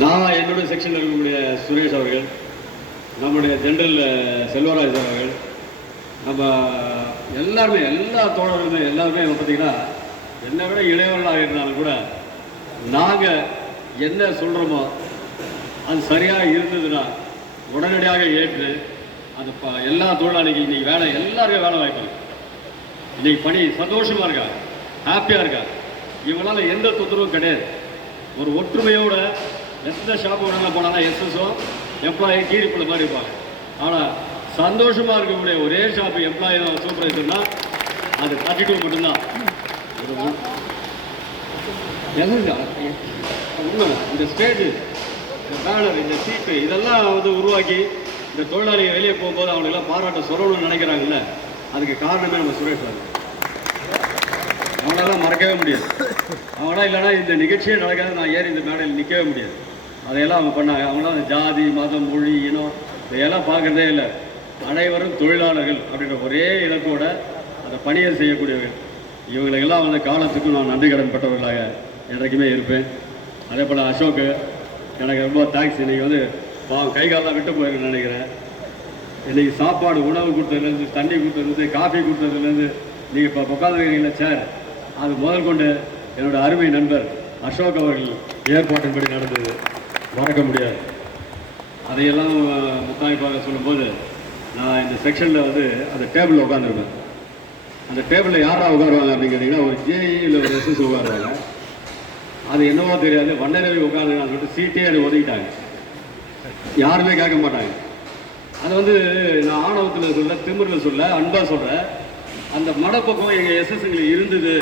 நான் என்னுடைய செக்ஷனில் இருக்கக்கூடிய சுரேஷ் அவர்கள் நம்முடைய ஜென்ரல் செல்வராஜ் அவர்கள் நம்ம எல்லாருமே எல்லா தோழர்களுமே எல்லாருமே பார்த்தீங்கன்னா என்னை விட இளையவர்களாக இருந்தாலும் கூட நாங்கள் என்ன சொல்கிறோமோ அது சரியாக இருந்ததுன்னா உடனடியாக ஏற்று அந்த ப எல்லா தொழிலாளிகள் இன்றைக்கி வேலை எல்லாருக்கும் வேலை வாய்ப்பு இன்றைக்கி பணி சந்தோஷமாக இருக்கா? ஹாப்பியாக இருக்கா? இவங்களால எந்த தொந்தரவும் கிடையாது. ஒரு ஒற்றுமையோட எந்த ஷாப் உடனே போனாலும் எஸ்எஸ்ஓ எம்ப்ளாயி கீரிப்புள்ள மாதிரி இருப்பாங்க. ஆனால் சந்தோஷமாக இருக்கக்கூடிய ஒரே ஷாப் எம்ப்ளாயி தான் சூப்பர்வைசர்னா அது தேர்ட்டி டூ மட்டும்தான் உண்மை இந்த ஸ்டேஜ் இந்த பேனர் இந்த சீட்டு இதெல்லாம் வந்து உருவாக்கி இந்த தொழிலாளிகள் வெளியே போகும்போது அவங்களெல்லாம் பாராட்ட சொல்லணும்னு நினைக்கிறாங்கல்ல அதுக்கு காரணமே நம்ம சுரேஷ் சார் அவங்களால மறக்கவே முடியாது. அவங்களாம் இல்லைன்னா இந்த நிகழ்ச்சியே நடக்காது நான் ஏறி இந்த மேடையில் நிற்கவே முடியாது. அதையெல்லாம் அவங்க பண்ணாங்க. அவங்களாம் அந்த ஜாதி மதம் மொழி இனம் இதையெல்லாம் பார்க்குறதே இல்லை. அனைவரும் தொழிலாளர்கள் அப்படின்ற ஒரே இலக்கோட அந்த பணியை செய்யக்கூடியவர்கள். இவங்களுக்கெல்லாம் வந்து காலத்துக்கும் நான் நன்றி கடன் பட்டவர்களாக என்றைக்குமே இருப்பேன். அதே போல் அசோக்கு எனக்கு ரொம்ப தேங்க்ஸ் இன்னைக்கு வந்து பாவம் கை காலெல்லாம் விட்டு போயிருக்கேன் நினைக்கிறேன். இன்றைக்கி சாப்பாடு உணவு கொடுத்ததுலேருந்து தண்ணி கொடுத்ததுலேருந்து காஃபி கொடுத்ததுலேருந்து நீங்கள் இப்போ உட்காந்துருக்கீங்களா சார். அது முதல் கொண்டு என்னோடய அருமை நண்பர் அசோக் அவர்கள் ஏற்பாட்டின்படி நடந்தது. மறக்க முடியாது. அதையெல்லாம் முத்தாய்ப்பாக சொல்லும்போது நான் இந்த செக்ஷனில் வந்து அந்த டேபிளில் உட்காந்துருப்பேன் அந்த டேபிளில் யாரா உட்காருவாங்க அப்படின்னு கேட்டிங்கன்னா ஒரு ஜேஇ இல்லை ஒரு எஸ்எஸ் உட்காருவாங்க. அது என்னவோ தெரியாது. வண்ணரவி உட்காந்துருக்கான்னு சொல்லிட்டு சீட்டே அதை ஒதுக்கிட்டாங்க. யாருமே கேட்க மாட்டாங்க. அது வந்து நான் ஆணவத்தில் சொல்ல திமிரில் சொல்ல அன்பாக சொல்கிறேன் அந்த மடப்பக்கம் எங்கள் எஸ்எஸ்ங்களுக்கு இருந்தது.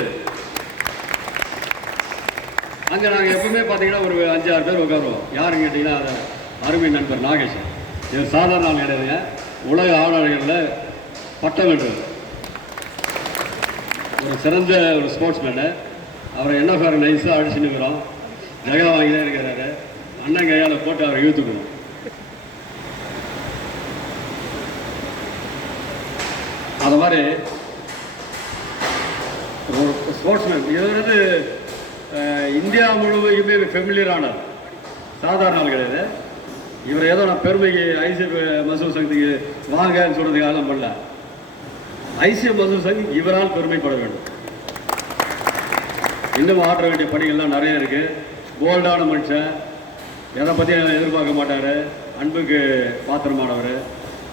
அங்கே நாங்கள் எப்பவுமே பார்த்தீங்கன்னா ஒரு அஞ்சு ஆறு பேர் உட்காருவோம். யாருன்னு கேட்டிங்கன்னா அது அருமை நண்பர் நாகேஷ். இது சாதாரண ஆள் கிடையாதுங்க. உலக ஆளுநர்களில் பட்டம் வென்றவர். ஒரு சிறந்த ஒரு ஸ்போர்ட்ஸ் மேனு அவரை என்ன பேர் நைஸாக அடிச்சுன்னு இருக்கிறோம். ஜெகா வாங்கிதான் இருக்கிறாரு. அண்ணன் கையால் போட்டு அவரை இழுத்துக்கணும் அது மாதிரி ஒரு ஸ்போர்ட்ஸ்மேன் இது வந்து இந்தியா முழுவதுமே ஃபெமிலியரானார் சாதாரண ஆள் கிடையாது இவர் ஏதோ நான் பெருமைக்கு ஐசிஎஃப் மசூர் சங்கத்துக்கு வாங்கன்னு சொல்கிறதுக்கு ஆளும் பண்ணல. ஐசிஎஃப் மசூர் சக்தி இவரால் பெருமைப்பட வேண்டும். இன்னும் ஆற்ற வேண்டிய பணிகள்லாம் நிறைய இருக்குது போல்டான மனுஷன். எதை பற்றியும் எதிர்பார்க்க மாட்டார். அன்புக்கு பாத்திரமானவர்.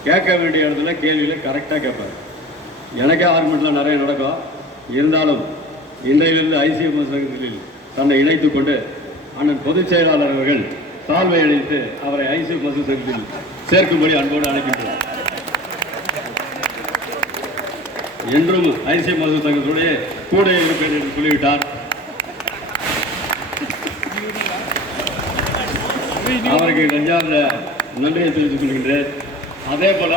கேட்க வேண்டிய இடத்துல கேள்வியில் கரெக்டாக கேட்பார். எனக்கே ஆர்மெண்ட்லாம் நிறைய நடக்கும். இருந்தாலும் இன்றையிலிருந்து ஐசிஎம் சங்கத்தில் தன்னை இணைத்துக் கொண்டு அண்ணன் பொதுச் செயலாளர் அவர்கள் சால்வை அணிவித்து அவரை ஐசிஎம் சங்கத்தில் சேர்க்கும்படி அன்போடு அழைக்கின்றோம் என்றும் ஐசிஎம் சங்கத்துடைய கூட இருப்பேன் என்று சொல்லிவிட்டார். அவருக்கு நெஞ்சார்ந்த நன்றியை தெரிவித்துக் கொள்கின்றேன். அதே போல